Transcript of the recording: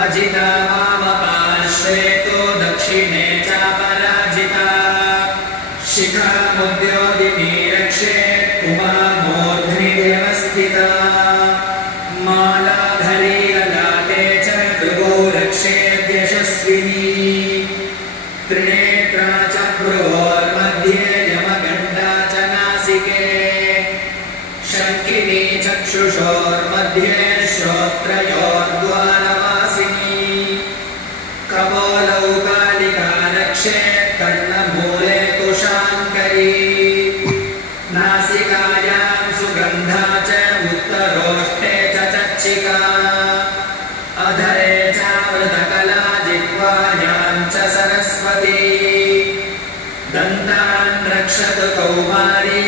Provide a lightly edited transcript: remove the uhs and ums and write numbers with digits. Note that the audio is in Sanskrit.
अजिता वामपार्श्वे तु दक्षिणे चापराजिता शिखामुद्योगिनी रक्षेत् उमामूर्ध्नि व्यवस्थिता मालाधरी ललाटे च भृगो रक्षेद्यशस्विनी त्रिनेत्रा च भ्रुवोर्मध्ये यमगण्डा च नासिके शङ्खिनी चक्षुषोर्मध्ये श्रोत्रयोर्द्वारवासिनी कपोलौ कालिका रक्षेत् कर्णमूले तुषाङ्करी नासिकायां सुगन्धा च उत्तरोष्ठे च चक्षिका अधरे चावृतकला जिह्वायां च सरस्वती दन्तान् रक्षतु कौमारी